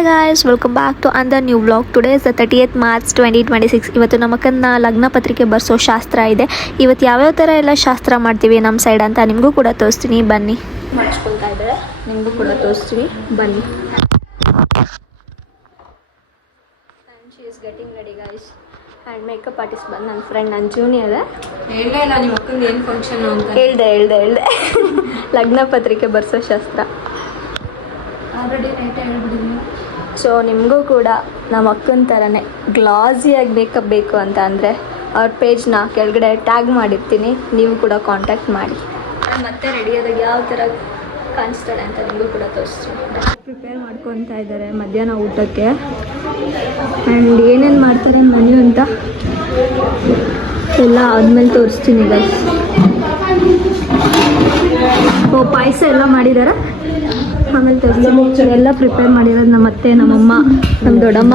Hi guys, welcome back to another new vlog. Today is the 30th March 2026. ಇವತ್ತು ನಮ್ಮಕ್ಕನ್ನ ಲಗ್ನ ಪತ್ರಿಕೆ ಬರ್ಸೋ ಶಾಸ್ತ್ರ ಇದೆ. ಇವತ್ತು ಯಾವ್ಯಾವ ಥರ ಎಲ್ಲ ಶಾಸ್ತ್ರ ಮಾಡ್ತೀವಿ ನಮ್ಮ ಸೈಡ್ ಅಂತ ನಿಮಗೂ ಕೂಡ ತೋರಿಸ್ತೀನಿ, ಬನ್ನಿ. ಮಾಡಿಸ್ಕೊಳ್ತಾ ಇದ್ದಾರೆ, ನಿಮಗೂ ಕೂಡ ತೋರಿಸ್ತೀವಿ, ಬನ್ನಿ. And she is getting ready guys. And makeup artist ಬಂದು ನನ್ನ ಫ್ರೆಂಡ್, ನನ್ನ ಜೂನಿಯರ್. ಹೇಳಲೇ ಇಲ್ಲ ನಿಮ್ಮ ಅಕ್ಕಂದು ಏನು ಫಂಕ್ಷನ್ ಅಂತ. ಹೇಳ್ದೆ ಲಗ್ನ ಪತ್ರಿಕೆ ಬರ್ಸೋ ಶಾಸ್ತ್ರ ಆಲ್ರೆಡಿ ನೈಟೇ ಹೇಳ್ಬಿಟ್ಟಿದ್ದೀನಿ. ಸೊ ನಿಮಗೂ ಕೂಡ ನಮ್ಮ ಅಕ್ಕನ ಥರನೇ ಗ್ಲಾಸಿಯಾಗಿ ಮೇಕಪ್ ಬೇಕು ಅಂತ ಅಂದರೆ ಅವ್ರ ಪೇಜ್ನ ಕೆಳಗಡೆ ಟ್ಯಾಗ್ ಮಾಡಿರ್ತೀನಿ, ನೀವು ಕೂಡ ಕಾಂಟ್ಯಾಕ್ಟ್ ಮಾಡಿ. ಮತ್ತೆ ರೆಡಿಯಾದಾಗ ಯಾವ ಥರ ಕಾಣಿಸ್ತಾಳೆ ಅಂತ ನಿಮಗೂ ಕೂಡ ತೋರಿಸ್ತೀನಿ. ಪ್ರಿಪೇರ್ ಮಾಡ್ಕೊತಾ ಇದ್ದಾರೆ ಮಧ್ಯಾಹ್ನ ಊಟಕ್ಕೆ. ಆ್ಯಂಡ್ ಏನೇನು ಮಾಡ್ತಾರೆ ಮೆನ್ಯೂ ಅಂತ ಎಲ್ಲ ಆದಮೇಲೆ ತೋರಿಸ್ತೀನಿ ಗೈಸ್. ಓ, ಪಾಯಸ ಎಲ್ಲ ಮಾಡಿದ್ದಾರೆ, ಆಮೇಲೆ ತೋರಿಸ್ತೀನಿ. ಎಲ್ಲ ಪ್ರಿಪೇರ್ ಮಾಡಿರೋದು ನಮ್ಮ ಅತ್ತೆ, ನಮ್ಮಮ್ಮ, ನಮ್ಮ ದೊಡ್ಡಮ್ಮ.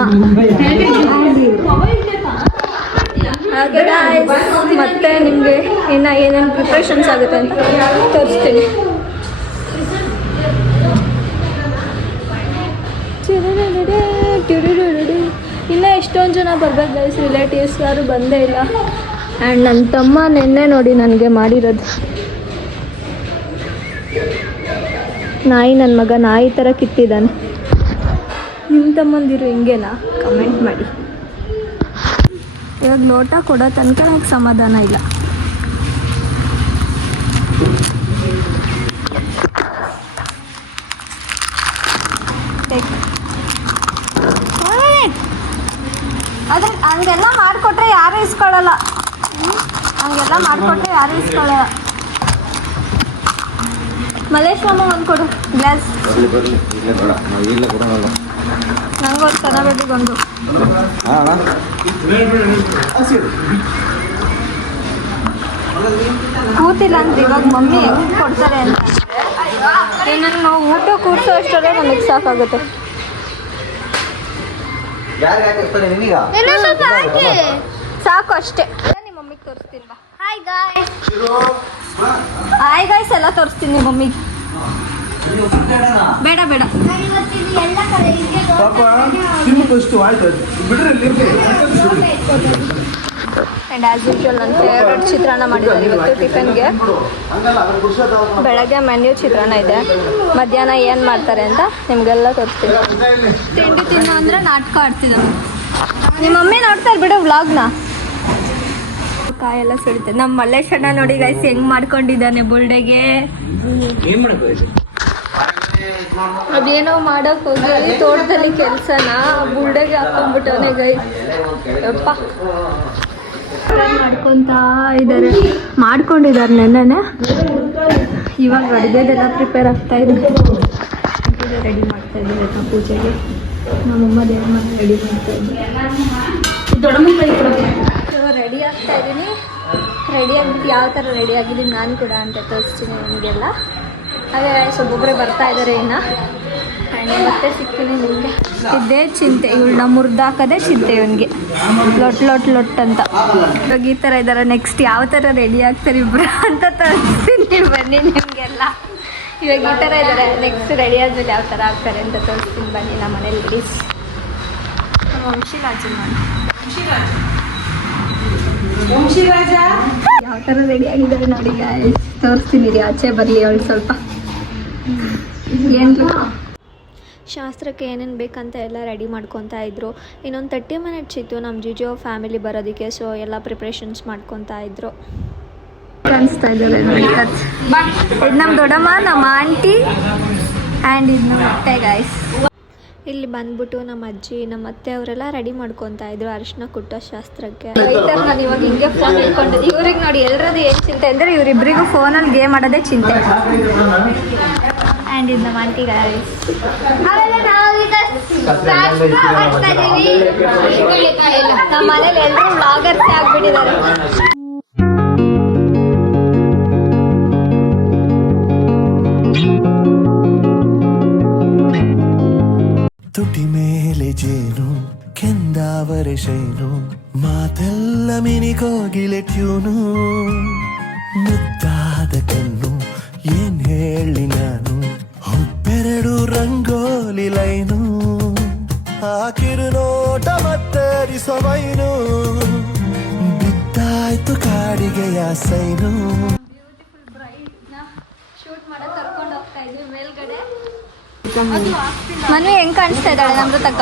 ಹಾಗೆ ಮತ್ತೆ ನಿಮಗೆ ಇನ್ನು ಏನೇನು ಪ್ರಿಪ್ರೇಷನ್ಸ್ ಆಗುತ್ತೆ ಅಂತ ತೋರಿಸ್ತೀನಿ. ಇನ್ನೂ ಎಷ್ಟೊಂದು ಜನ ಬರ್ಬೇಕು ಗೈಸ್, ರಿಲೇಟಿವ್ಸ್ ಯಾರು ಬಂದೇ ಇಲ್ಲ. ಆ್ಯಂಡ್ ನನ್ನ ತಮ್ಮ ನೆನ್ನೆ ನೋಡಿ ನನಗೆ ಮಾಡಿರೋದು ನಾಯಿ. ನನ್ನ ಮಗ ನಾಯಿ ಥರ ಕಿತ್ತಿದ್ದಾನೆ. ನಿಮ್ಮ ತಮ್ಮಂದಿರು ಹಿಂಗೇನಾ? ಕಮೆಂಟ್ ಮಾಡಿ. ಇವಾಗ ಲೋಟ ಕೊಡೋ ತನಕ ನನಗೆ ಸಮಾಧಾನ ಇಲ್ಲ. ಅದ್ರ ಹಂಗೆಲ್ಲ ಮಾಡಿಕೊಟ್ರೆ ಯಾರೂ ಇಸ್ಕೊಳ್ಳಲ್ಲ. ಹಂಗೆಲ್ಲ ಮಾಡಿಕೊಟ್ರೆ ಯಾರೂ ಇಸ್ಕೊಳ್ಳಲ್ಲ. ಮಲ್ಲೇಶ್ವರಮ್ಮ ಒಂದು ಕೊಡು ಗ್ಲಾಸ್. ನಂಗೊಂದು ಕನ್ನಡದಿಗೊಂದು. ಕೂತಿಲ್ಲ ಅಂದ್ರೆ ಇವಾಗ ಮಮ್ಮಿ ಹೆಂಗೆ ಕೊಡ್ತಾರೆ ಅಂತ ನನಗೆ ನಾವು ಊಟ ಕೂರಿಸೋ ಅಷ್ಟರಲ್ಲೇ ನನಗೆ ಸಾಕಾಗುತ್ತೆ. ಸಾಕು ಅಷ್ಟೇ. ನಿಮ್ಮ ಮಮ್ಮಿಗೆ ತೋರಿಸ್ತೀನಿ ಬಾ. ಹಾಯ್ ಗಾಯ್ಸ್ ಎಲ್ಲ ತೋರಿಸ್ತೀನಿ ನಿಮ್ಮ ಮಮ್ಮಿಗೆ. ಬೇಡ ಆ್ಯಂಡ್ ಆ್ಯಸ್ ಯೂಶ್ವಲ್ ನನ್ನ ಫೇವ್ರೆಟ್ ಚಿತ್ರಾನ್ನ ಮಾಡಿದ್ದೀನಿ ಇವತ್ತು ಟಿಫನ್ಗೆ. ಬೆಳಗ್ಗೆ ಮೆನ್ಯೂ ಚಿತ್ರಾನ್ನ ಇದೆ, ಮಧ್ಯಾಹ್ನ ಏನು ಮಾಡ್ತಾರೆ ಅಂತ ನಿಮಗೆಲ್ಲ ತೋರಿಸ್ತೀನಿ. ತಿಂಡಿ ತಿನ್ನು ಅಂದರೆ ನಾಟಕ ಆಡ್ತಿದ್ದ ನಿಮ್ಮ ಮಮ್ಮಿ. ನೋಡ್ತಾರೆ ಬಿಡು ವ್ಲಾಗ್ನ. ಕಾಯೆಲ್ಲ ಸುಳಿತೆ. ನಮ್ಮ ಮಲ್ಲೇಶಣ್ಣ ನೋಡಿ ಗೈಸ್ ಹೆಂಗ್ ಮಾಡ್ಕೊಂಡಿದ್ದಾನೆ ಬುಲ್ಡೆಗೆ. ಅದೇನೋ ಮಾಡಕ್ ಹೋಗಿ ತೋಟದಲ್ಲಿ ಕೆಲ್ಸನ ಬುಲ್ಡೆಗೆ ಹಾಕೊಂಡ್ಬಿಟ್ಟವನೆ ಗೈಸ್. ಯಪ್ಪ ಮಾಡ್ಕೊಂಡಿದ್ದಾರೆ ನೆನ್ನೆ. ಇವಾಗ ಅಡುಗೆದೆಲ್ಲ ಪ್ರಿಪೇರ್ ಆಗ್ತಾ ಇದೆ. ರೆಡಿ ಮಾಡ್ತಾ ಇದ್ದೀವಿ ಪೂಜೆಗೆ. ನಮ್ಮಮ್ಮ ದೇವ್ರ ರೆಡಿ ಮಾಡ್ತಾ ಇದ್ದೀವಿ. ರೆಡಿ ಆಗ್ತಾ ಇದ್ದೀನಿ. ರೆಡಿಯಾಗಿ ಯಾವ ಥರ ರೆಡಿ ಆಗಿದ್ದೀನಿ ನಾನು ಕೂಡ ಅಂತ ತೋರಿಸ್ತೀನಿ ನಿಮಗೆಲ್ಲ. ಹಾಗೆ ಒಬ್ಬೊಬ್ಬರೇ ಬರ್ತಾ ಇದ್ದಾರೆ ಇನ್ನು. ಆ್ಯಂಡ್ ಮತ್ತೆ ಸಿಗ್ತೀನಿ ನಿಮಗೆ. ಇದೇ ಚಿಂತೆ, ಇವಳನ್ನ ಮುರಿದಾಕೋದೇ ಚಿಂತೆ ಇವನಿಗೆ. ಲೊಟ್ ಅಂತ ಇವಾಗ ಈ ಥರ ಇದ್ದಾರೆ. ನೆಕ್ಸ್ಟ್ ಯಾವ ಥರ ರೆಡಿ ಆಗ್ತಾರೆ ಇಬ್ಬರು ಅಂತ ತೋರಿಸ್ತೀನಿ, ಬನ್ನಿ ನಿಮಗೆಲ್ಲ. ಇವಾಗ ಈ ಥರ ಇದ್ದಾರೆ, ನೆಕ್ಸ್ಟ್ ರೆಡಿ ಆದಮೇಲೆ ಯಾವ ಥರ ಆಗ್ತಾರೆ ಅಂತ ತೋರಿಸ್ತೀನಿ, ಬನ್ನಿ. ನಮ್ಮ ಮನೇಲಿ ಲೇಡೀಸ್ ವಂಶಿರಾಜ ಯಾವ ಥರ ರೆಡಿ ಆಗಿದ್ದಾರೆ ನೋಡಿ ಗಾಯ್ಸ್. ತೋರಿಸ್ತೀನಿ ರೀ, ಆಚೆ ಬರಲಿ ಅವಳು ಸ್ವಲ್ಪ. ಏನು ಶಾಸ್ತ್ರಕ್ಕೆ ಏನೇನು ಬೇಕಂತ ಎಲ್ಲ ರೆಡಿ ಮಾಡ್ಕೊತಾ ಇದ್ರು. ಇನ್ನೊಂದು 30 minutes ಇತ್ತು ನಮ್ಮ ಜಿಜೋ ಫ್ಯಾಮಿಲಿ ಬರೋದಕ್ಕೆ. ಸೊ ಎಲ್ಲ ಪ್ರಿಪ್ರೇಷನ್ಸ್ ಮಾಡ್ಕೊತಾ ಇದ್ರು. ಕಾಣಿಸ್ತಾ ಇದ್ದಾರೆ ನೋಡಿ. ಇದು ನಮ್ಮ ದೊಡ್ಡಮ್ಮ, ನಮ್ಮ ಆಂಟಿ ಆ್ಯಂಡ್ ಇದು ನಮ್ಮ ಅತ್ತೆ ಗಾಯ್ಸ್. ಇಲ್ಲಿ ಬಂದ್ಬಿಟ್ಟು ನಮ್ಮ ಅಜ್ಜಿ, ನಮ್ಮ ಅತ್ತೆ ಅವರೆಲ್ಲ ರೆಡಿ ಮಾಡ್ಕೊತಾ ಇದ್ರು ಅರಿಶಿನ ಕುಟ್ಟೋ ಶಾಸ್ತ್ರಕ್ಕೆ. ನಾನು ಇವಾಗ ಹಿಂಗೆ ಫೋನ್ ಇಟ್ಕೊಂಡಿದ್ದೆ. ಇವ್ರಿಗೆ ನೋಡಿ ಎಲ್ಲರದ್ದು ಏನು ಚಿಂತೆ ಅಂದರೆ ಇವರಿಬ್ಬರಿಗೂ ಫೋನಲ್ಲಿ ಗೇಮ್ ಆಡೋದೇ ಚಿಂತೆ. ಆ್ಯಂಡ್ ಇದು ನಮ್ಮ ಆಂಟಿ ಗಾಯ್ಸ್. ನಮ್ಮ ಮನೇಲಿ ಎಲ್ಲರೂ ವ್ಲಾಗರ್ಸೇ ಆಗ್ಬಿಟ್ಟಿದ್ದಾರೆ. ತುಟಿ ಮೇಲೆ ಜೇನು ಕೆಂದಾವರೆ ಶೈನು, ಮಾತೆಲ್ಲ ಮಿನಿ ಕೋಗಿಲೆ ಟ್ಯೂನು, ಮುದ್ದಾದ ಕಣ್ಣು ಏನ್ ಹೇಳಿ ನಾನು, ಹುಬ್ಬೆರಡು ರಂಗೋಲಿ ಲೈನು. ಕಿರುನೋಟ ಮತ್ತರಿಸೊವೈನು ಬಿದ್ದಾಯ್ತು ಕಾಡಿಗೆಯ ಸೈನು. ಶೂಟ್ ಮಾಡಕ್ ಕರ್ಕೊಂಡು ಹೋಗ್ತಾ ಇದ್ವಿ ಮೇಲ್ಗಡೆ. ಮನ್ವಿ ಹೆಂಗ್ ಕಾಣಿಸ್ತಾ ಇದ್ದಾಳೆ ನಮ್ರತಕ್ಕ?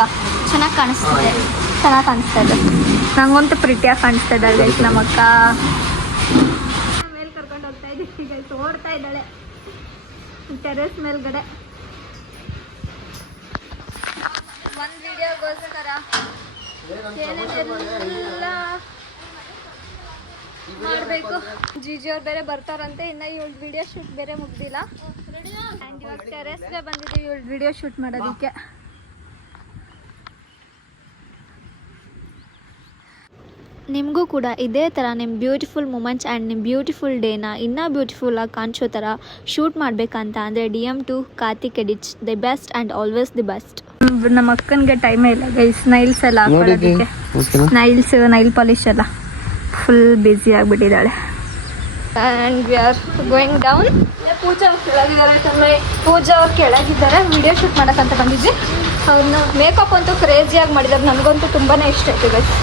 ಚೆನ್ನಾಗಿ ಕಾಣಿಸ್ತಿದೆ, ಚೆನ್ನಾಗಿ ಕಾಣಿಸ್ತಾ ಇದೆ. ನಂಗಂತೂ ಪ್ರಿಟಿಯಾಗಿ ಕಾಣಿಸ್ತಾ ಇದ್ದಾಳೆ ಗೈಸ್ ನಮ್ಮಕ್ಕ. ಮೇಲ್ ಕರ್ಕೊಂಡು ಹೋಗ್ತಾ ಇದ್ದೀವಿ ಗೈಸ್, ಓಡ್ತಾ ಇದ್ದಾಳೆ ಟೆರೆಸ್ ಮೇಲ್ಗಡೆ. ಒಂದು ವಿಡಿಯೋಗೋಸ್ಕರ ಏನೇನೆಲ್ಲ ಮಾಡಬೇಕು. ಜಿಜಿ ಅವ್ರು ಬೇರೆ ಬರ್ತಾರಂತೆ, ಇನ್ನು ಇವಳು ವಿಡಿಯೋ ಶೂಟ್ ಬೇರೆ ಮುಗ್ದಿಲ್ಲ. ಆ್ಯಂಡ್ ಇವಾಗ ಟೆರೆಸ್ಗೆ ಬಂದಿದ್ದೀವಿ ಇವಳು ವಿಡಿಯೋ ಶೂಟ್ ಮಾಡೋದಕ್ಕೆ. ನಿಮಗೂ ಕೂಡ ಇದೇ ಥರ ನಿಮ್ಮ ಬ್ಯೂಟಿಫುಲ್ ಮೂಮೆಂಟ್ಸ್ ಆ್ಯಂಡ್ ನಿಮ್ಮ ಬ್ಯೂಟಿಫುಲ್ ಡೇನ ಇನ್ನೂ ಬ್ಯೂಟಿಫುಲ್ಲಾಗಿ ಕಾಣಿಸೋ ಥರ ಶೂಟ್ ಮಾಡಬೇಕಂತ ಅಂದರೆ DM to Karthik edits, the best and always the best. ನಮ್ಮ ಅಕ್ಕನಿಗೆ ಟೈಮೇ ಇಲ್ಲ ಗೈಸ್, ನೈಲ್ಸ್ ಎಲ್ಲ ಹಾಕೊಳ್ಳೋದಕ್ಕೆ. ನೈಲ್ ಪಾಲಿಶ್ ಎಲ್ಲ ಫುಲ್ ಬ್ಯುಸಿ ಆಗಿಬಿಟ್ಟಿದ್ದಾಳೆ. And we are going down. Pooja ಅವ್ರು ಕೆಳಗಿದ್ದಾರೆ, ಪೂಜಾ ಅವ್ರು ಕೆಳಗಿದ್ದಾರೆ. ವಿಡಿಯೋ ಶೂಟ್ ಮಾಡೋಕ್ಕಂತ ಬಂದಿದ್ವಿ. ಅವ್ರನ್ನ ಮೇಕಪ್ ಅಂತೂ ಕ್ರೇಜಿಯಾಗಿ ಮಾಡಿದ್ದಾರೆ, ನನಗಂತೂ ತುಂಬಾ ಇಷ್ಟ ಆಯಿತು ಗೈಸ್.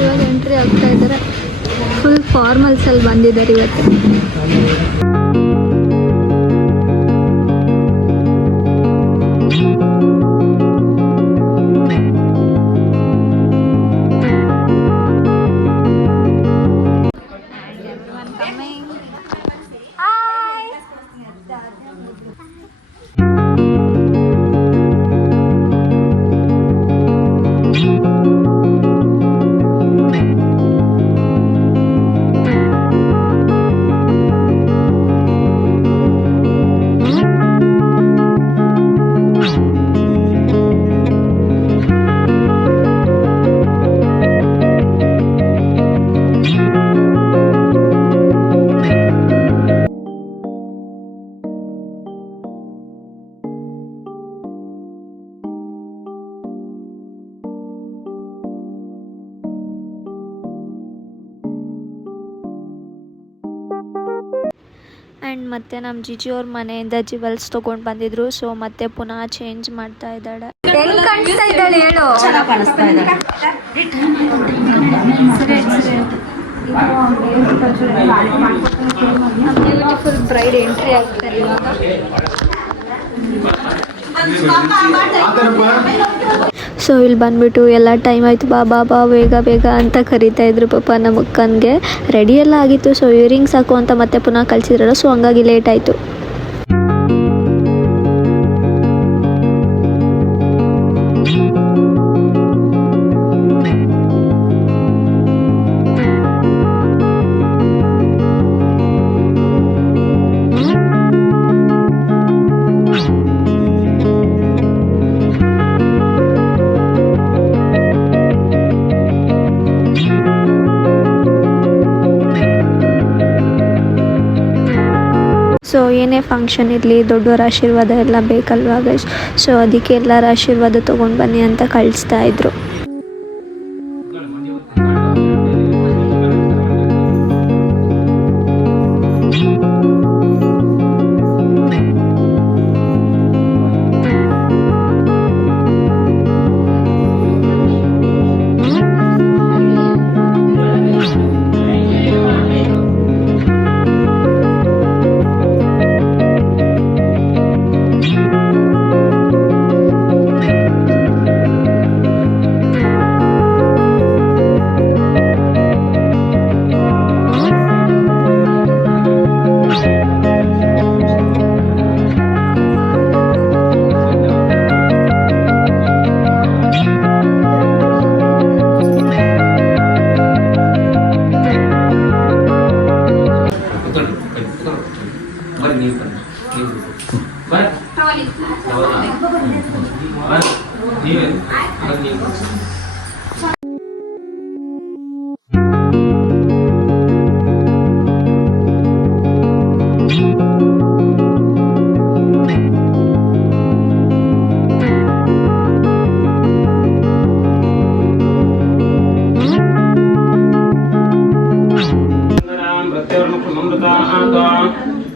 ಇವಾಗ ಎಂಟ್ರಿ ಆಗ್ತಾ ಇದ್ದಾರೆ. ಫುಲ್ ಫಾರ್ಮಲ್ಸಲ್ಲಿ ಬಂದಿದ್ದಾರೆ ಇವತ್ತು. ಆ್ಯಂಡ್ ಮತ್ತೆ ನಮ್ಮ ಜಿಜಿ ಅವ್ರ ಮನೆಯಿಂದ ಜಿವೆಲ್ಸ್ ತೊಗೊಂಡು ಬಂದಿದ್ರು. ಸೊ ಮತ್ತೆ ಪುನಃ ಚೇಂಜ್ ಮಾಡ್ತಾ ಇದ್ದಾಳೆ. ಹೆಂಗ್ ಕಾಣಿಸ್ತಾ ಇದ್ದಾಳೆ ಹೇಳು? ಬ್ಯೂಟಿಫುಲ್ ಬ್ರೈಡ್ ಎಂಟ್ರಿ ಆಗ್ತಾರೆ ಇವಾಗ. ಸೊ ಇಲ್ಲಿ ಬಂದ್ಬಿಟ್ಟು ಎಲ್ಲ ಟೈಮ್ ಆಯಿತು, ಬಾ ಬಾ ಬಾ ಬೇಗ ಬೇಗ ಅಂತ ಕರಿತಾ ಇದ್ರು ಪಾಪ ನಮ್ಮ ಅಕ್ಕನಿಗೆ. ರೆಡಿ ಎಲ್ಲ ಆಗಿತ್ತು. ಸೊ ಇಯರಿಂಗ್ಸ್ ಹಾಕು ಅಂತ ಮತ್ತೆ ಪುನಃ ಕಳಿಸಿದ್ರಲ್ಲ, ಸೊ ಹಂಗಾಗಿ ಲೇಟ್ ಆಯಿತು. ಸೊ ಏನೇ ಫಂಕ್ಷನ್ ಇರಲಿ ದೊಡ್ಡವರ ಆಶೀರ್ವಾದ ಎಲ್ಲ ಬೇಕಲ್ವಾ ಗೈಸ್. ಸೊ ಅದಕ್ಕೆ ಎಲ್ಲರ ಆಶೀರ್ವಾದ ತೊಗೊಂಡು ಬನ್ನಿ ಅಂತ ಕಳಿಸ್ತಾ ಇದ್ರು.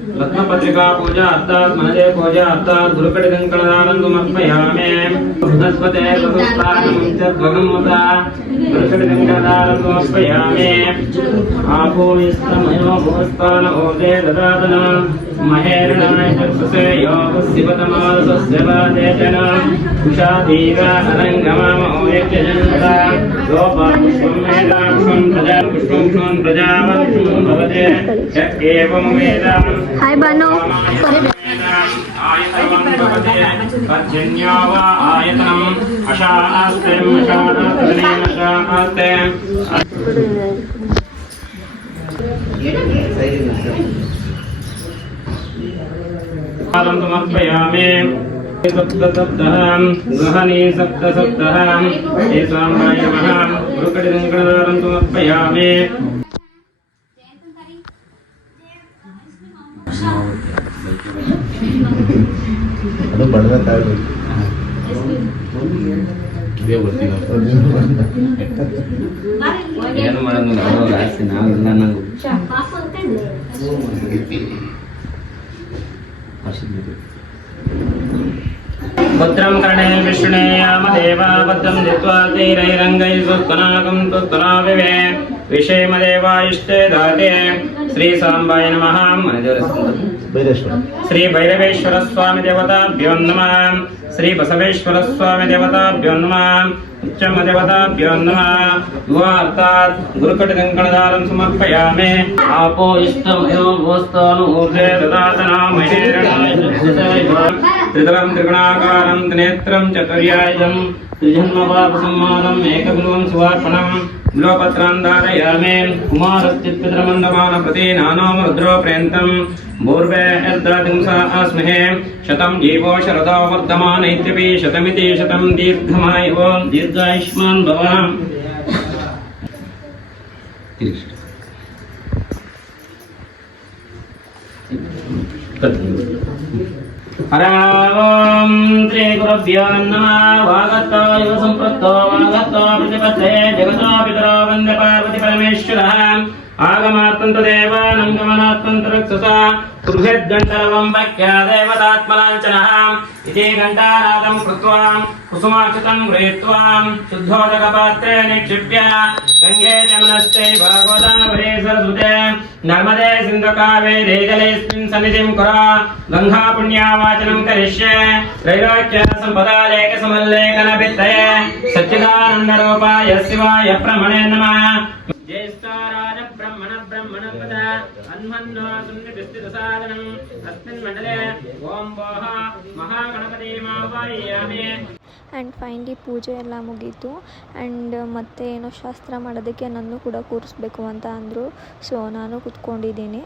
रत्नपत्रिका पूजा अर्थात् मनजे पूजा अर्थात् गुरुकटिकङ्कणदानं समर्पयामि बृहस्पते गुरुस्थानं च ध्वगमुता गुरुकटिकङ्कणदानं समर्पयामि आपूमिस्तमयो भूस्तान ओदे ददातन महेरणाय चक्षुषे योगस्यपतमानसस्य वादेशन उषादीवा हरङ्गमम ओयत्यजन्ता गोपापुष्पं वेदापुष्पं प्रजावत्पुष्पं भवते य एवं वेद ಹಾಯ್ ಬಾನು आयतनं भवते पर्जन्यो वा आयतनम् अशास्ते अशास्ते समर्पयामि सप्तसप्तः गृहणी सप्तसप्तः तेषां नमः गुरुकटिकङ्कणदानं समर्पयामि ಅದು ಬಡಬೇಕಾಗಿ ಏನು ಮಾಡೋದು ನಾವು ಆಸ್ತಿ ನಾವಿಲ್ಲ ನಂಗೆ भद्रं कर्णे विष्णे यामदेवा भद्रं धित्वा तीरैरङ्गैः सुस्तनाकं तुस्तनाविवे विषेमदेवायुष्टे दाते श्री सांबाय नमः ಬೈರೇಶ್ವರ श्री भैरवेश्वर स्वामी देवताभ्यो नमः श्री बसवेश्वर स्वामी देवताभ्यो नमः उच्चम देवताभ्यो नमः युवार्थात् गुरुकटिकङ्कणदानं समर्पयामि आपो इष्टमयो भूस्थानु ऊर्ध्वे ददातना महेरणाय त्रितलं त्रिगुणाकारं त्रिनेत्रं चतुर्यायं त्रिजन्मपापसंहानम् एकबिल्वं सुवार्पणम् बिल्वपत्रान् धारयामि कुमारश्चित्पितरमन्दमानप्रति नानोम रुद्रोपर्यन्तं भूर्वे यद्दातिंसा अस्महे शतं जीवो शरदो वर्धमान इत्यपि शतमिति शतं दीर्घमायुः दीर्घायुष्मान् भव हरावं श्री गुरुभ्यो नमः वागतो यो सम्पृक्तो वागतो प्रतिपत्ते जगतो पितरो वन्दे पार्वती परमेश्वरः आगमात्मन्तदेवानं गमनात्मन्तरक्षसा कुर्भेद्गण्डरवं वक्या देवतात्मलाञ्चनः इति घण्टानादं कृत्वा कुसुमाक्षतं गृहीत्वा शुद्धोदकपात्रे निक्षिप्य गङ्गे जमुनश्चैव गोदावरी सरस्वते नर्मदे सिन्धुकावेरी जलेऽस्मिन् सन्निधिं कुर गङ्गापुण्यावाचनं करिष्ये त्रैलोक्य सम्पदा लेखसमल्लेखनभित्तये सच्चिदानन्दरूपाय शिवाय ब्रह्मणे नमः ज्येष्ठाराज ब्रह्मण ब्रह्मणपद अन्मन्नो सुन्निधिस्थितसादनम् अस्मिन् मण्डले ओं भोः महागणपतिमावाहयामि ಆ್ಯಂಡ್ ಫೈನಲಿ ಪೂಜೆ ಎಲ್ಲ ಮುಗೀತು ಆ್ಯಂಡ್ ಮತ್ತೆ ಏನೋ ಶಾಸ್ತ್ರ ಮಾಡೋದಕ್ಕೆ ನನ್ನೂ ಕೂಡ ಕೂರಿಸ್ಬೇಕು ಅಂತ ಅಂದರು. ಸೊ ನಾನು ಕೂತ್ಕೊಂಡಿದ್ದೀನಿ.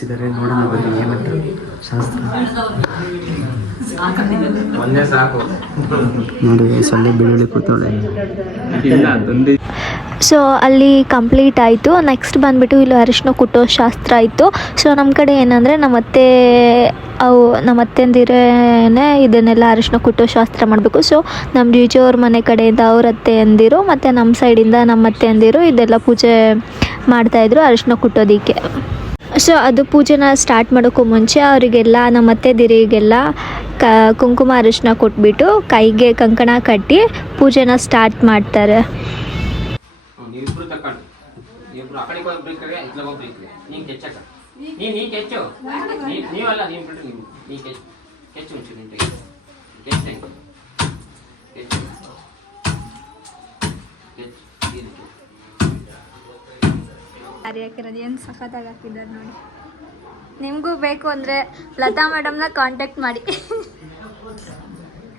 ತೋರಿಸಿದ್ದಾರೆ, ನೋಡೋಣ ಬನ್ನಿ ಏನಂತ ಶಾಸ್ತ್ರ. ಒಂದೇ ಸಾಕು ನೋಡಿ ಸೊಳ್ಳೆ ಬೆಳ್ಳುಳ್ಳಿ ಕೂತವಳೆ ಇಲ್ಲ ತಂದೆ. ಸೊ ಅಲ್ಲಿ ಕಂಪ್ಲೀಟ್ ಆಯಿತು. ನೆಕ್ಸ್ಟ್ ಬಂದುಬಿಟ್ಟು ಇಲ್ಲಿ ಅರಿಶಿನ ಕುಟ್ಟೋ ಶಾಸ್ತ್ರ ಆಯಿತು. ಸೊ ನಮ್ಮ ಕಡೆ ಏನಂದರೆ ನಮ್ಮ ಅತ್ತೆಂದಿರೇನೆ ಇದನ್ನೆಲ್ಲ ಅರಿಶಿನ ಕುಟ್ಟೋ ಶಾಸ್ತ್ರ ಮಾಡಬೇಕು. ಸೊ ನಮ್ಮ ಜೀಜೋವ್ರ ಮನೆ ಕಡೆಯಿಂದ ಅವ್ರ ಅತ್ತೆಯಂದಿರು ಮತ್ತು ನಮ್ಮ ಸೈಡಿಂದ ನಮ್ಮ ಅತ್ತೆಯಂದಿರು ಇದೆಲ್ಲ ಪೂಜೆ ಮಾಡ್ತಾಯಿದ್ರು ಅರಿಶಿನ ಕುಟ್ಟೋದಕ್ಕೆ. ಸೊ ಅದು ಪೂಜೆನ ಸ್ಟಾರ್ಟ್ ಮಾಡೋಕ್ಕೂ ಮುಂಚೆ ಅವರಿಗೆಲ್ಲ ನಮ್ಮ ಅತ್ತೆದಿರಿಗೆಲ್ಲ ಕುಂಕುಮ ಅರಿಶಿನ ಕೊಟ್ಬಿಟ್ಟು ಕೈಗೆ ಕಂಕಣ ಕಟ್ಟಿ ಪೂಜೆನ ಸ್ಟಾರ್ಟ್ ಮಾಡ್ತಾರೆ. ನೀವಿಬ್ರು ತಕೊಂಡು ನೀವಿಬ್ರು ಆ ಕಡೆಗೆ ಒಬ್ರು ಇಕ್ಕರೆ ಇತ್ಲಾಗ ಒಬ್ರು ಇಕ್ಕರೆ ನೀನು ಕೆಚ್ಚಕ್ಕ ನೀನು ಕೆಚ್ಚು ನೀವಲ್ಲ ನೀವು ಬಿಟ್ರೆ ನೀವು ಕೆಚ್ಚು ಮುಂಚೆ ನಿಂತ ಕೆಚ್ಚು ಸಾರಿ ಹಾಕಿರೋದು ಏನು ಸಖತ್ತಾಗಿ ಹಾಕಿದ್ದಾರೆ ನೋಡಿ. ನಿಮಗೂ ಬೇಕು ಅಂದರೆ ಲತಾ ಮೇಡಮ್ನ ಕಾಂಟ್ಯಾಕ್ಟ್ ಮಾಡಿ.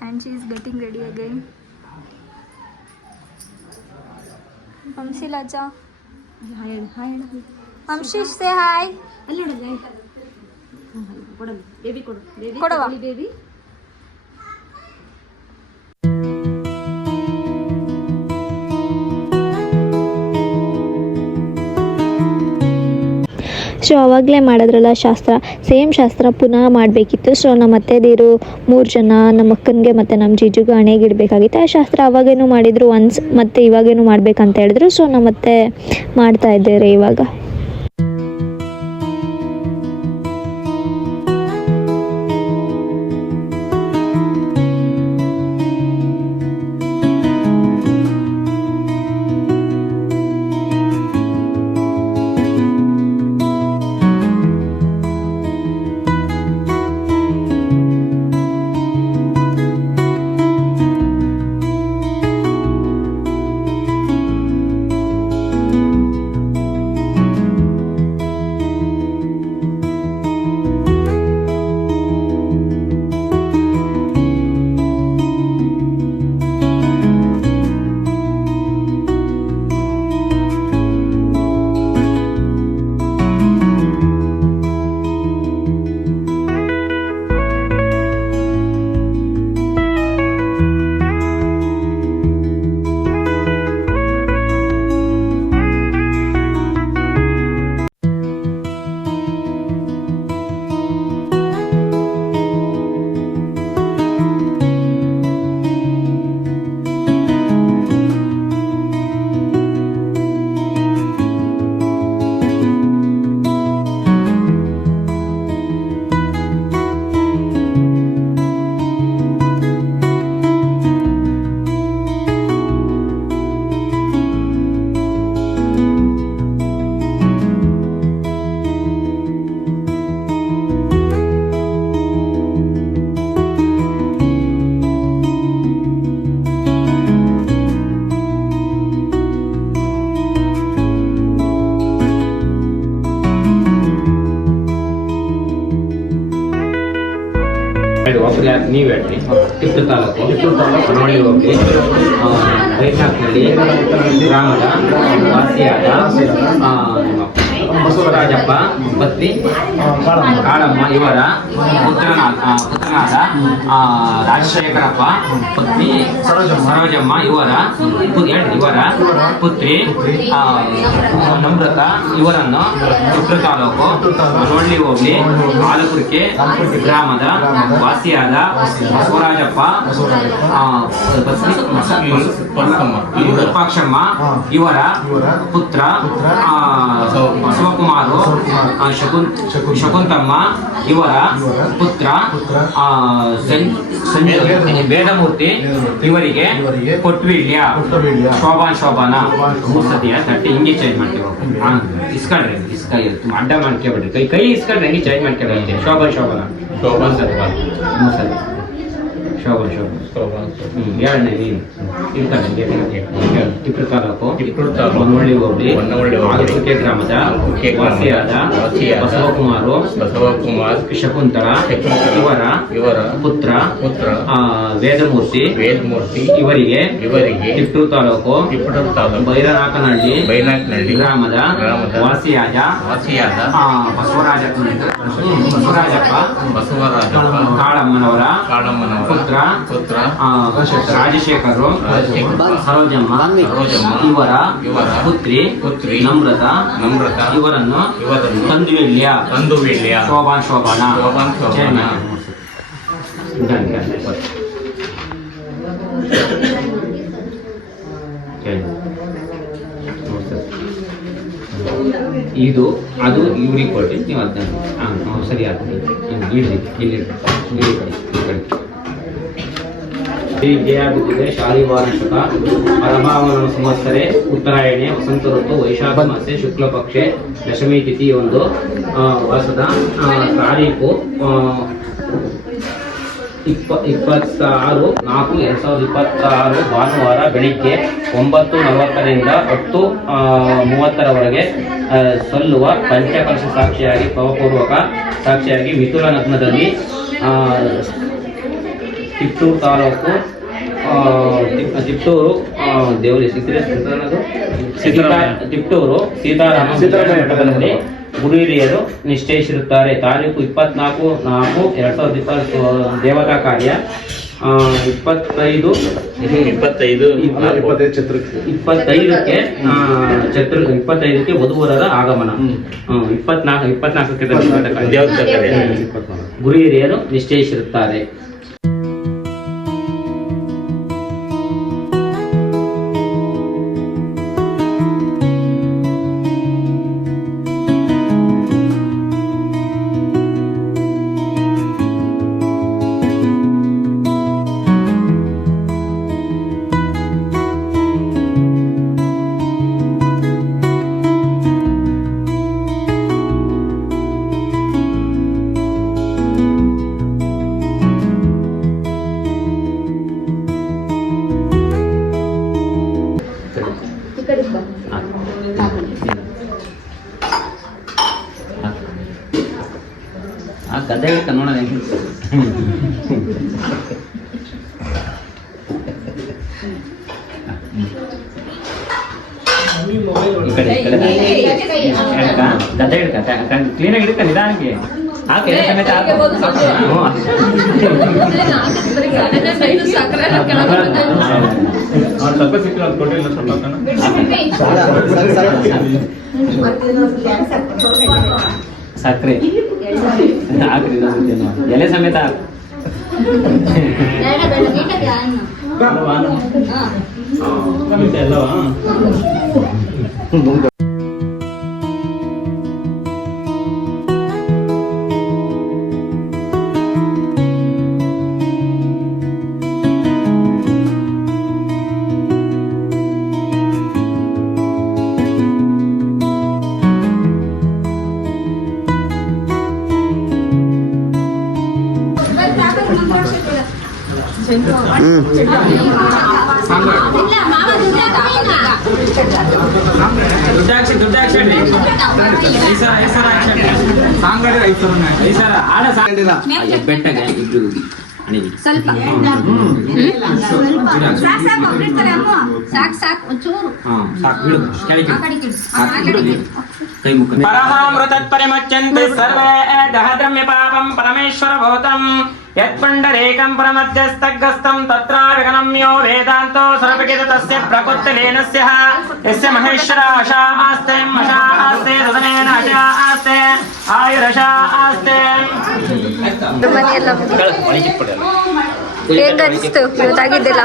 And she is getting ready again. Vamshi ಲಜಾ ವಂಶಿ ಸೇ ಹಾಯ್ ಕೊಡವಾ ಬೇಬಿ. ಸೊ ಅವಾಗಲೇ ಮಾಡಿದ್ರಲ್ಲ ಶಾಸ್ತ್ರ, ಸೇಮ್ ಶಾಸ್ತ್ರ ಪುನಃ ಮಾಡಬೇಕಿತ್ತು. ಸೊ ನಮ್ಮ ಅತ್ತೆದಿರು 3 ಜನ ನಮ್ಮ ಅಕ್ಕನಿಗೆ ಮತ್ತು ನಮ್ಮ ಜೀಜುಗೂ ಹಣೆಗೆ ಇಡಬೇಕಾಗಿತ್ತು. ಆ ಶಾಸ್ತ್ರ ಅವಾಗೇನು ಮಾಡಿದರು ಒನ್ಸ್, ಮತ್ತು ಇವಾಗೇನು ಮಾಡಬೇಕಂತ ಹೇಳಿದ್ರು. ಸೊ ನಮ್ಮ ಅತ್ತೆ ಮಾಡ್ತಾ ಇದ್ದಾರೆ ಇವಾಗ. ನೀವು ಹೇಳಿ ಟಿಪ್ಪು ತಾಲೂಕು ಹೊನ್ನಳ್ಳಿ ಹೋಗಿ ಬೈನಾಕ್ನಲ್ಲಿ ಗ್ರಾಮದ ವಾಸಿಯಾದ ಬಸವರಾಜಪ್ಪ ಪತ್ನಿ ಕಾಳಮ್ಮ ಇವರ ಪುತ್ರನಾದ ರಾಜಶೇಖರಪ್ಪ ಪತ್ನಿ ಸರೋಜಮ್ಮ ಇವರ ಪುತ್ರಿ ನಮ್ರತ ಇವರನ್ನು ಚಿತ್ರ ತಾಲೂಕು ಹೊನ್ನಳ್ಳಿ ಹೋಗಿ ಆಲಪುರಕ್ಕೆ ಗ್ರಾಮದ ವಾಸಿಯಾದ ಬಸವರಾಜಪ್ಪ ಪತ್ನಿ ವಿರೂಪಾಕ್ಷಮ್ಮ ಇವರ ಪುತ್ರ ಶಿವಕುಮಾರು ಶಕುಂತಮ್ಮ ಇವರ ಪುತ್ರ ವೇದಮೂರ್ತಿ ಇವರಿಗೆ ಕೊಟ್ವಿಳ್ಯ ಶೋಭಾನ ಮೂಸತಿಯ ತಟ್ಟೆ ಹಿಂಗೆ ಚೇಂಜ್ ಮಾಡ್ತೀವಿ. ಇಸ್ಕೊಂಡ್ರಿ ಅಡ್ಡ ಮಾಡ್ಕೊಬೇಡ್ರಿ, ಕೈ ಇಸ್ಕೊಂಡ್ರೆ ಹಿಂಗೆ ಚೇಂಜ್ ಮಾಡ್ಕೊಬೇಡಿ. ಶೋಭಾನ ಮೂಸತಿ ಶೋಭನ್ ಎರಡನೇ ನೀನು ಇರ್ತಾನೆ ತಿಪ್ಪೂರು ತಾಲೂಕು ಹೊನ್ನವಳ್ಳಿ ಹೋಬಳಿ ಆಲುಕುಕ್ಕೆ ಗ್ರಾಮದ ವಾಸಿಯಾದ ಬಸವಕುಮಾರ್ ಶಕುಂತಳ ಇವರ ಪುತ್ರ ವೇದಮೂರ್ತಿ ಇವರಿಗೆ ತಿಪ್ಪೂರು ತಾಲೂಕು ಬೈರನಾಕನಹಳ್ಳಿ ಗ್ರಾಮದ ವಾಸಿಯಾದ ಬಸವರಾಜಪ್ಪ ಕಾಳಮ್ಮನವರ ಪುತ್ರ ರಾಜಶೇಖರ್ ಸರೋಜಮ್ಮ ಇವರ ಪುತ್ರಿ ನಮ್ರತ ಇವರನ್ನು ತಂದುವೆಳ್ಳಿಯ ಶೋಭಾನ ಇದು ಅದು ಇವ್ರಿಗೆ ಕೊಟ್ಟು ನೀವು ಅದನ್ನ ಸರಿ ಆಗ್ತದೆ ಇಲ್ಲಿ ಜಯಾಗುತ್ತಿದೆ ಶಾಲಿವಾರ ಶಕ ಪರಭಾವನ ಸಂವತ್ಸರೆ ಉತ್ತರಾಯಣೆ ವಸಂತ ಋತು ವೈಶಾಖ ಮಾಸೆ ಶುಕ್ಲ ಪಕ್ಷೆ ದಶಮಿ ತಿಥಿ ಒಂದು ವರ್ಷದ ತಾರೀಕು 26/4/2026 ಭಾನುವಾರ ಬೆಳಿಗ್ಗೆ 9:40ರಿಂದ 10:30ರವರೆಗೆ ಸಲ್ಲುವ ಪಂಚಕಲಶ ಸಾಕ್ಷಿಯಾಗಿ ಪವಪೂರ್ವಕ ಸಾಕ್ಷಿಯಾಗಿ ಮಿಥುನ ಲಗ್ನದಲ್ಲಿ ತಿಪ್ಪೂರು ತಾಲೂಕು ತಿಪ್ಟೂರು ದೇವರಿ ತಿಪ್ಟೂರು ಸೀತಾರಾಮ ಮಠದಲ್ಲಿ ಗುರು ಹಿರಿಯರು ನಿಶ್ಚಯಿಸಿರುತ್ತಾರೆ. ತಾರೀಕು 24/4/2020 ದೇವತಾ ಕಾರ್ಯ 25ಕ್ಕೆ ವಧುವರರ ಆಗಮನ 24ಕ್ಕೆ ಗುರು ಹಿರಿಯರು ನಿಶ್ಚಯಿಸಿರುತ್ತಾರೆ. ಗದ್ದೆ ನೋಡೋಣ ಈ ಕಡೆ ಗದ್ದೆ ಹಿಡ್ಕ ಕ್ಲೀನಾಗಿ ಹಿಡ್ಕ ನಿಧಾನಕ್ಕೆ ಹಾಕಿ ಸಮೇತ ಸ್ವಲ್ಪ ಸಿಕ್ಕ ಕೊಟ್ಟಿಲ್ಲ ಸಕ್ಕರೆ ಹಾಕ್ರಿ ಎಲೆ ಸಮೇತ ಎಲ್ಲವಾ ಬೆಟ್ಟಗೆ ಇಬ್ರು ಪರಮಾಮೃತತ್ಪರಿಮುಚ್ಯಂತೆ ಸರ್ವೇ ದಹದ್ರಮ್ಯ ಪಾಪಂ ಪರಮೇಶ್ವರ ಭೂತಂ ಯತ್ಪುಂಡರೀಕಂ ಪರಮಧ್ಯಸ್ಥಗ್ಗಸ್ತಂ ತತ್ರಾವಿಗನಮ್ಯೋ ವೇದಾಂತೋ ಸರ್ವಗಿತ ತಸ್ಯ ಪ್ರಕೃತಿಲೇನಸ್ಯ ಯಸ್ಯ ಮಹೇಶ್ವರ ಆಶಾ ಆಸ್ತೆ ಮಶಾ ಆಸ್ತೆ ತದನೇನ ಆಶಾ ಆಸ್ತೆ ಆಯುರಶ ಆಸ್ತೆ. ಹೇಗೆ ಅನಿಸ್ತು ಇವತ್ತಾಗಿದ್ದಿಲ್ಲ?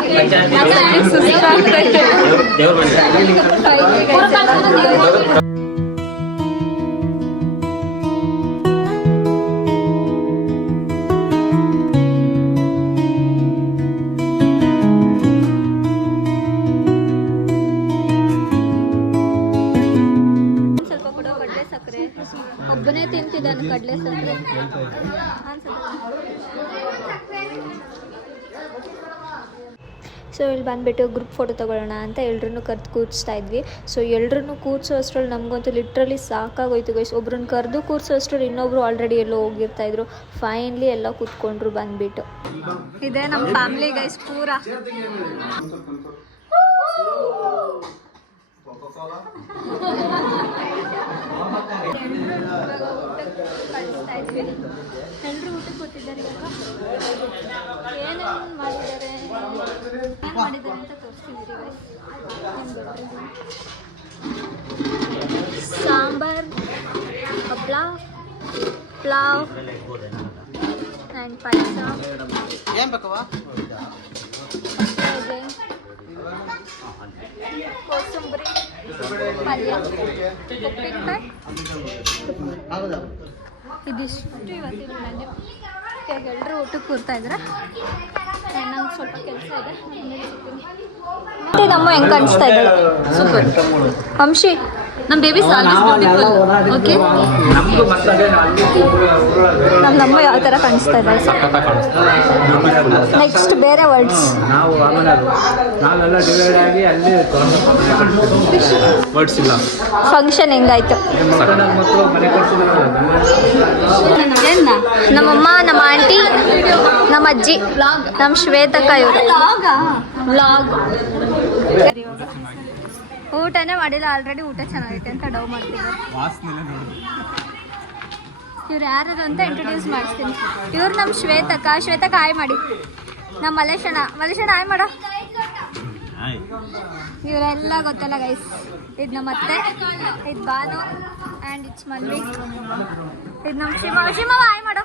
ಸ್ವಲ್ಪ ಕೊಡೋ ಕಡಲೆ ಸಕ್ಕರೆ ಒಬ್ಬನೇ ತಿಂತಿದ್ದಾನೆ ಕಡಲೆ ಸಕ್ಕರೆ ಸೊ ಇಲ್ಲಿ ಬಂದುಬಿಟ್ಟು ಗ್ರೂಪ್ ಫೋಟೋ ತೊಗೊಳ್ಳೋಣ ಅಂತ ಎಲ್ರೂ ಕರೆದು ಕೂರಿಸ್ತಾ ಇದ್ವಿ. ಸೊ ಎಲ್ರೂ ಕೂರಿಸೋ ಅಷ್ಟರಲ್ಲಿ ನಮಗಂತೂ ಲಿಟ್ರಲಿ ಸಾಕಾಗೋಯ್ತು ಗೈಸ್. ಒಬ್ರನ್ನ ಕರೆದು ಕೂರಿಸೋ ಅಷ್ಟರಲ್ಲಿ ಇನ್ನೊಬ್ರು ಆಲ್ರೆಡಿ ಎಲ್ಲೋ ಹೋಗಿರ್ತಾಯಿದ್ರು. ಫೈನ್ಲಿ ಎಲ್ಲ ಕೂತ್ಕೊಂಡ್ರು ಬಂದುಬಿಟ್ಟು. ಇದೇ ನಮ್ಮ ಫ್ಯಾಮಿಲಿ ಗೈಸ್ ಪೂರ. ಎಲ್ಲರೂ ಊಟಕ್ಕೆ ಕೂತಿದ್ದಾರೆ. ಏನೇನು ಮಾಡಿದ್ದಾರೆ ಅಂತ ತೋರಿಸ್ತೀನಿ ರೀ. ಸಾಂಬಾರ್, ಹಪ್ಪಳ, ಪಲಾವ್ ಆ್ಯಂಡ್ ಪಾಯಸ, ಕೋಸಂಬರಿ, ಪಲ್ಯ, ಉಪ್ಪಿನಕಾಯಿ. ಇದಿಷ್ಟು ಇವತ್ತಿನ ಮೆನ್ಯು. ಈಗ ಎಲ್ಲರೂ ಊಟಕ್ಕೆ ಕೂರ್ತಾ ಇದ್ದಾರೆ. ನಂಗೆ ಸ್ವಲ್ಪ ಕೆಲಸ ಇದೆ. ಮತ್ತೆ ನಮ್ಮ ಹೆಂಗೆ ಕಾಣಿಸ್ತಾ ಇದ್ದಾಳೆ? ಸೂಪರ್. ವಂಶಿ, ನಮ್ಮ ಬೇಬಿ ಓಕೆ. ನಮ್ಮ ಯಾವ ಥರ ಕಾಣಿಸ್ತಾ ಇದ್ದಾಳೆ? ನೆಕ್ಸ್ಟ್ ಬೇರೆ ವರ್ಡ್ಸ್. ವರ್ಡ್ಸ್ ಇಲ್ಲ. ಫಂಕ್ಷನ್ ಹೆಂಗಾಯ್ತು? ನಮ್ಮಮ್ಮ, ನಮ್ಮ ಆಂಟಿ, ನಮ್ಮ ಅಜ್ಜಿ, ನಮ್ಮ ಶ್ವೇತಕ್ಕ ಇವರು ವ್ಲಾಗ್. ಊಟನೇ ಮಾಡಿಲ್ಲ, ಆಲ್ರೆಡಿ ಊಟ ಚೆನ್ನಾಗೈತೆ ಅಂತ ಡವ್ ಮಾಡ್ತಿದ್ದಾರೆ. ಇವ್ರು ಯಾರು ಅಂತ ಇಂಟ್ರೊಡ್ಯೂಸ್ ಮಾಡಿಸ್ತೀನಿ. ಇವ್ರು ನಮ್ಮ ಶ್ವೇತಕ್ಕ. ಶ್ವೇತಕ್ಕ ಹಾಯ್ ಮಾಡಿ. ನಮ್ಮ ಮಲೇಶಣ್ಣ ಹಾಯ್ ಮಾಡೋ. ಇವರೆಲ್ಲ ಗೊತ್ತಲ್ಲ ಗೈಸ್. ಇದು ನಮ್ಮ ಅತ್ತೆ, ಇದು ಬಾನು ಆ್ಯಂಡ್ ಇಟ್ಸ್ ಮನ್ವಿ. ಇದು ನಮ್ಮ ಶಿವ ಹಾಯ್ ಮಾಡೋ.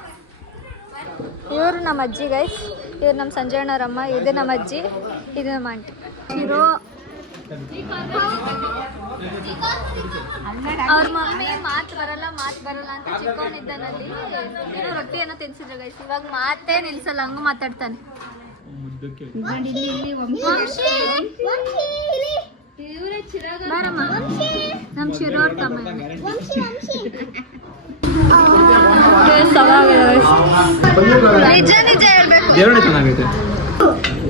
ಇವರು ನಮ್ಮ ಅಜ್ಜಿ ಗೈಸ್. ಇವ್ರು ನಮ್ಮ ಸಂಜಯಣ್ಣರಮ್ಮ. ಇದು ನಮ್ಮ ಅಜ್ಜಿ, ಇದು ನಮ್ಮ ಆಂಟಿ. ಇರೋ ಅವ್ರ ಮಮ್ಮಿ ಮಾತು ಬರಲ್ಲ ಅಂತ ಚಿಕ್ಕವನಿದ್ದಾನಲ್ಲಿ ಏನೋ ರೊಟ್ಟಿ ಏನೋ ತಿನ್ಸಿದ್ರು ಗೈಸ್. ಇವಾಗ ಮಾತೇ ನಿಲ್ಸಲ್ಲ, ಹಂಗ ಮಾತಾಡ್ತಾನೆ. ಬಾರಮ್ಮ, ನಮ್ಮ ಶಿರೋರ್ ತಮ್ಮ. ನಿಜ ಹೇಳ್ಬೇಕು,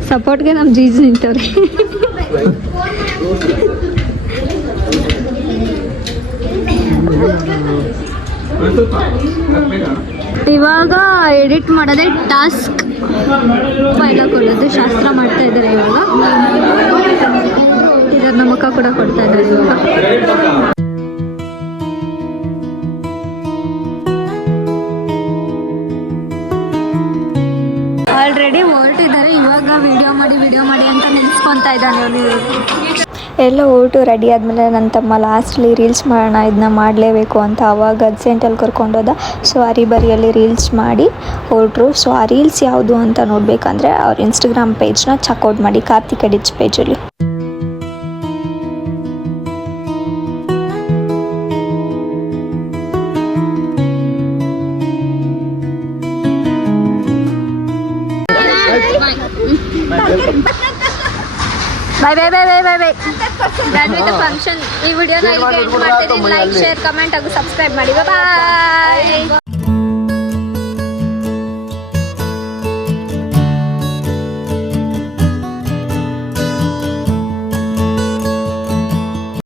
ಸಪೋರ್ಟ್ಗೆ ನಮ್ಮ ಜೀಜು ನಿಂತವ್ರಿ. ಇವಾಗ ಎಡಿಟ್ ಮಾಡೋದೇ ಟಾಸ್ಕ್. ಎಲ್ಲ ಕೊಡೋದು ಶಾಸ್ತ್ರ ಮಾಡ್ತಾ ಇದ್ದಾರೆ ಇವಾಗ. ಇದರ ಮುಖ ಕೂಡ ಕೊಡ್ತಾ ಇದ್ದಾರೆ ಇವಾಗ. ಆಲ್ರೆಡಿ ಹೊರಟಿದ್ದಾರೆ. ಇವಾಗ ವಿಡಿಯೋ ಮಾಡಿ ಅಂತ ನಿಲ್ಸ್ಕೊತಾ ಇದ್ದಾನೆ ಅವನು. ಎಲ್ಲ ಊಟ ರೆಡಿ ಆದಮೇಲೆ ನನ್ನ ತಮ್ಮ ಲಾಸ್ಟಲ್ಲಿ ರೀಲ್ಸ್ ಮಾಡೋಣ, ಇದನ್ನ ಮಾಡಲೇಬೇಕು ಅಂತ ಅವಾಗ ಅರ್ಜೆಂಟಲ್ಲಿ ಕರ್ಕೊಂಡೋದ. ಸೊ ಅರಿಬರಿಯಲ್ಲಿ ರೀಲ್ಸ್ ಮಾಡಿ ಹೊರಟ್ರು. ಸೊ ಆ ರೀಲ್ಸ್ ಯಾವುದು ಅಂತ ನೋಡಬೇಕಂದ್ರೆ ಅವ್ರ ಇನ್ಸ್ಟಾಗ್ರಾಮ್ ಪೇಜ್ನ ಚೆಕ್ಔಟ್ ಮಾಡಿ, ಕಾರ್ತಿಕ್ ಎಡಿಟ್ಸ್ ಪೇಜಲ್ಲಿ. Bye bye bye bye bye bye. Done with the function. ಈ ವಿಡಿಯೋನ ಇಲ್ಲಿಗೆ ಎಂಡ್ ಮಾಡ್ತೀನಿ. ಲೈಕ್, ಶೇರ್, ಕಮೆಂಟ್ ಹಾಗೂ ಸಬ್ಸ್ಕ್ರೈಬ್ ಮಾಡಿ. ಬಾಯ್.